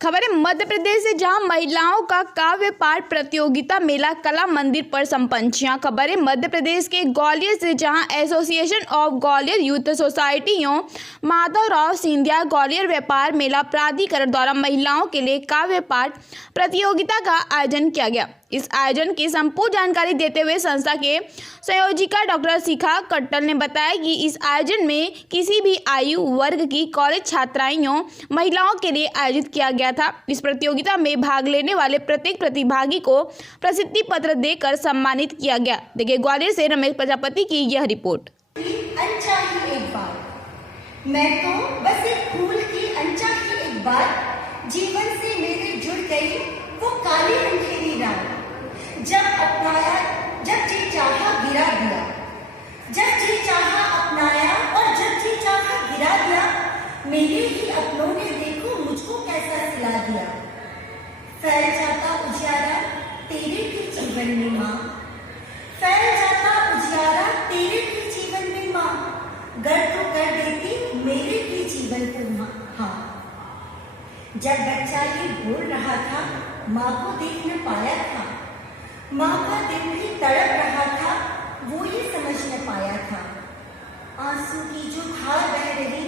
खबर है मध्य प्रदेश से, जहां महिलाओं का काव्य पाठ प्रतियोगिता मेला कला मंदिर पर संपन्न। खबर है मध्य प्रदेश के ग्वालियर से, जहां association of Gwalior youth society Madhavrao Scindia Gwalior व्यापार मेला प्राधिकरण द्वारा महिलाओं के लिए काव्य पाठ प्रतियोगिता का आयोजन किया गया। इस आयोजन की संपूर्ण जानकारी देते हुए संस्था के संयोजिका डॉक्टर शिखा कट्टल ने बताया कि इस आयोजन में किसी भी आयु वर्ग की कॉलेज छात्राओं महिलाओं के लिए आयोजित किया गया था। इस प्रतियोगिता में भाग लेने वाले प्रत्येक प्रतिभागी को प्रसिद्धि पत्र देकर सम्मानित किया गया। देखिए ग्वालियर से रमेश प्रजापति की यह रिपोर्ट। अनचाही एक बार, मैं तो बस एक फूल की अनचाही एक बार, जीवन से मेरे जुड़ गई वो काली अंधेरी रात। जब अपनाया, जब जी चाहा गिरा दिया, जब जी चाहा अपनाया और जब जी चाहा गिरा दिया, मेरे ही अपनों ने देखो मुझको कैसा सिला दिया। फैल जाता उजियारा तेरे भी जीवन में माँ, फैल जाता उजियारा तेरे भी जीवन में माँ, गर तो कर देती मेरे भी जीवन को माँ। हाँ, जब बच्चा ये बोल रहा था, माँ को देख न पाया था, माँ का दिल भी तड़प रहा था, वो ये समझ न पाया था। आंसू की जो धार बह रही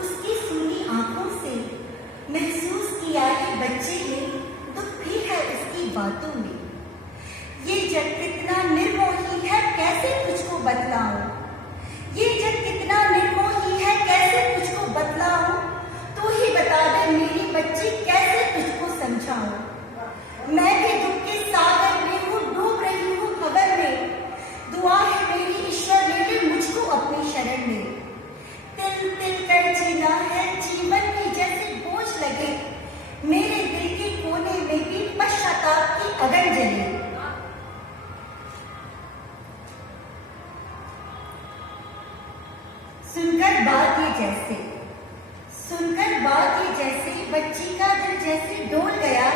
उसकी सूनी आंखों से, महसूस किया है बच्चे ने दुख भी है उसकी बातों में। ये जग कितना निर्मोही है कैसे तुझको बतलाऊं, ये जग कितना निर्मोही है कैसे तुझको बतलाऊं, तू ही बता दे मेरी बच्ची कैसे तुझको समझाऊं। मैं भी दुख के सागर में हूँ, डूब रही हूँ खबर में, दुआ है मेरी ईश्वर ले ले मुझको अपनी शरण में। तिल तिल कर जीना है जीवन में जैसे बोझ लगे, मेरे दिल के कोने में भी पश्चाताप की अगन जले। सुनकर बात ये जैसे, सुनकर बात ये जैसे, बच्ची का दिल जैसे डोल गया,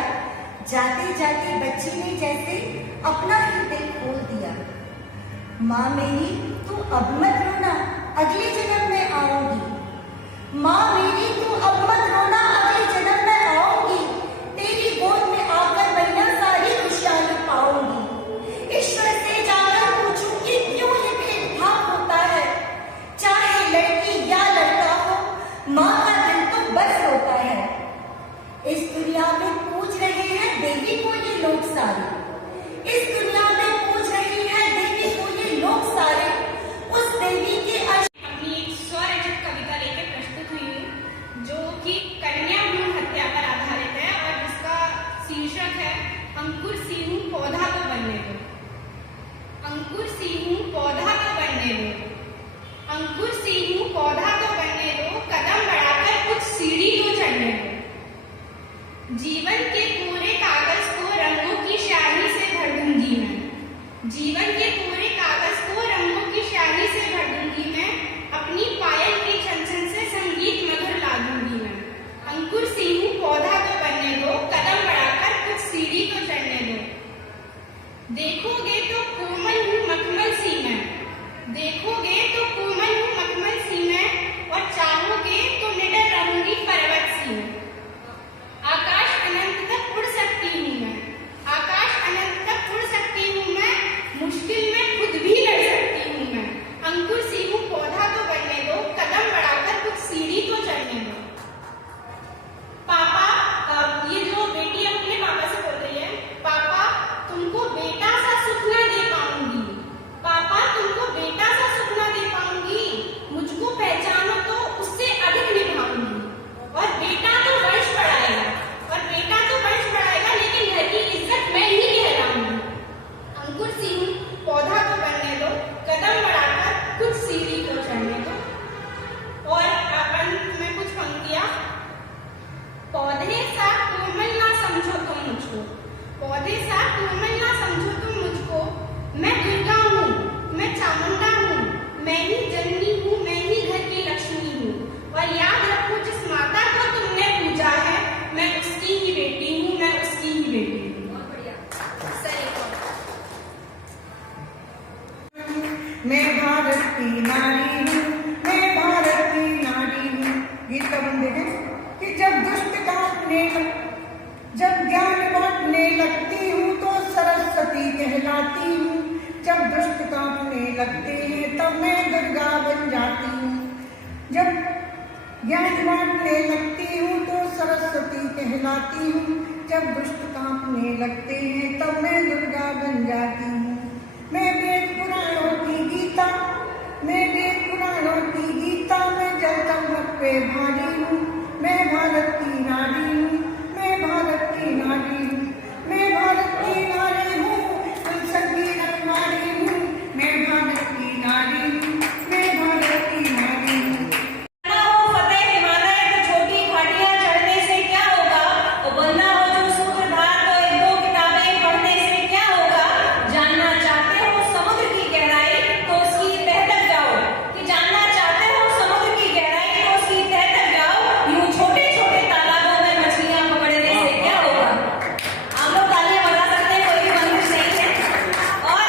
जाते जाते बच्ची ने जैसे अपना ही दिल खोल दिया। माँ मेरी तू अब मत रोना, अगले जन्म में आऊंगी। माँ मेरी तू अब मत रोना, अगले जन्म में आऊंगी। तेरी गोद में आकर मैया सारी खुशियाँ पाऊंगी। ईश्वर से जाकर पूछूंगी क्यों ये भेदभाव होता है, चाहे लड़की या लड़का हो, माँ का दिल तो बस होता है। इस दुनिया में पूछ रहे हैं देवी को ये लोग सारे, इस दुनिया में पूछ रही है देवी को ये लोग सारे, उस देवी के अपनी एक स्वरचित कविता लेकर प्रस्तुत हुई हूँ, जो कि कन्या भ्रूण हत्या पर आधारित है और जिसका शीर्षक है अंकुर सी हूँ पौधा को बनने दो। अंकुर सी हूँ पौधा को बनने दो, अंकुर सी हूँ पौधा को बनने दो, कदम बढ़ाकर कुछ सीढ़ी को चढ़ने दो। जीवन के पूरे कागज को रंगों की स्याही से भर दूंगी मैं, जीवन के पूरे कागज को रंगों की स्याही से भर दूंगी मैं, अपनी पायल की छन-छन से संगीत मधुर ला दूंगी मैं। अंकुर सी हूँ पौधा को बनने दो, कदम बढ़ाकर कुछ सीढ़ी को चढ़ने दो। देखोगे तो कोमल हूँ मखमल सी मैं, देखोगे तो कोमल हूँ मखमल सी मैं, और चाहोगे तो निडर रहूंगी पर्वत सी मैं। आकाश अनंत तक उड़ सकती हूँ मैं, आकाश अनंत तक उड़ सकती हूँ मैं, मुश्किल में खुद जब ज्ञान बांटने लगती हूँ तो सरस्वती कहलाती हूँ। जब दुष्ट कांपने लगते हैं तब मैं दुर्गा बन जाती हूँ। जब ज्ञान बांटने लगती हूँ तो सरस्वती कहलाती हूँ। जब दुष्ट कांपने लगते हैं तब मैं दुर्गा बन जाती हूँ। मैं वेद पुराणों की गीता, मैं वेद पुराणों की गीता में जल तलक पे भारी हूँ। मैं भारत की नारी हूँ, मैं भारत की नारी हूँ, मैं भारत की नारी हूँ, गुलशन की रखवाली हूँ। मैं भारत की नारी हूँ, मैं भारत की नारी हूँ। बनना हो फतेह हिमालय तो छोटी घाटियां चढ़ने से क्या होगा, और बनना हो जो सूत्रधार तो एक दो किताबें पढ़ने से क्या होगा। जानना चाहते हो समुद्र की गहराई तो उसकी तह तक जाओ, कि जानना चाहते हो समुद्र की गहराई तो उसकी तह तक जाओ। यूं छोटे छोटे तालाबों में मछलियां पकड़ने से क्या होगा। आप लोग तालियां बजा सकते हैं, कोई भी बंदिश नहीं है। और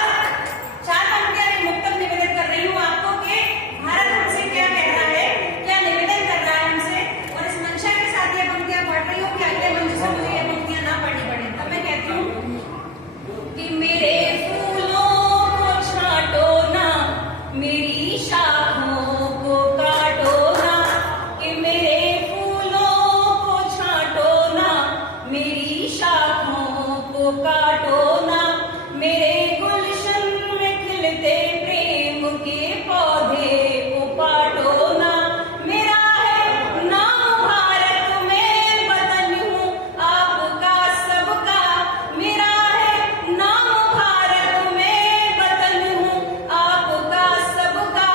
चार पंक्तियां मैं मुक्तक निवेदन कर रही हूँ आपको कि भारत हमसे क्या कह रहा है, क्या निवेदन कर रहा है हमसे। और इस मंशा के साथ ये पंक्तियां पढ़ रही हूँ कि अगले मंच से मुझे ये पंक्तियां ना पढ़नी पड़े। तब मैं कहती हूँ कि मेरे फूलों को छांटो ना, मेरी शाखों को काटो ना, कि मेरे फूलों को छांटो ना, मेरी शाखों को काटो ना, मेरे गुलशन में खिलते प्रेम के पौधे को पाटो ना। मेरा है नाम भारत में वतन हूँ आपका सबका, मेरा है नाम भारत में वतन हूँ आपका सबका।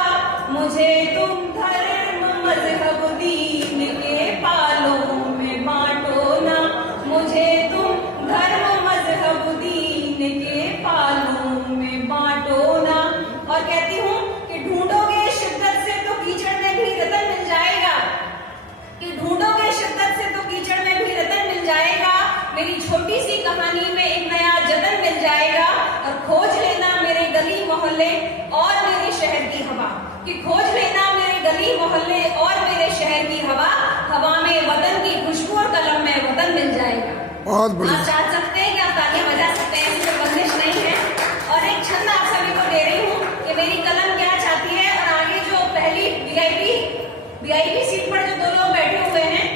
मुझे तुम धर्म मजहब दीन के पालों में बांटो ना, मुझे तुम धर्म मजहब दीन के पालों में बांटो ना। और कहती हूँ कि ढूंढोगे शिद्दत से तो कीचड़ में भी रतन मिल जाएगा, कि ढूंढोगे शिद्दत से तो कीचड़ में भी रतन मिल जाएगा। मेरी छोटी सी कहानी में एक नया जतन मिल जाएगा। और खोज लेना मेरे गली मोहल्ले और मेरे शहर की हवा, कि खोज लेना मेरे गली मोहल्ले और मेरे शहर की हवा। हवा में वतन की खुशबू और कलम में वतन मिल जाएगा। बहुत बढ़िया। आप चाह सकते हैं कि आप तालियां बजा सकते हैं, इसमें बंदिश नहीं है। और एक छंद आप सभी को दे रही हूँ कि मेरी कलम क्या चाहती है। और आगे जो पहली वीआईपी सीट पर जो दो लोग बैठे हुए हैं,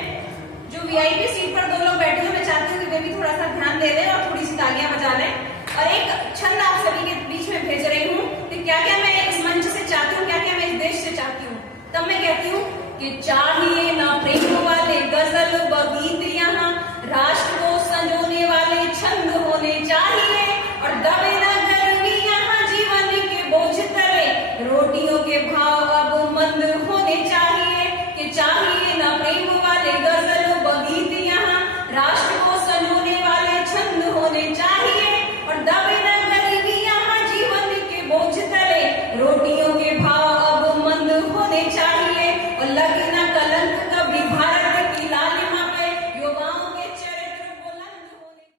जो वीआईपी सीट पर दो लोग बैठे हुए, मैं चाहती हूँ कि वे भी थोड़ा सा ध्यान दे दें और थोड़ी सी तालियां बजा लें। और एक छंद आप सभी के बीच में भेज रही हूँ कि क्या क्या मैं इस मंच से चाहती हूँ, क्या क्या मैं इस देश से चाहती हूँ। तब मैं कहती हूँ कि चाहिए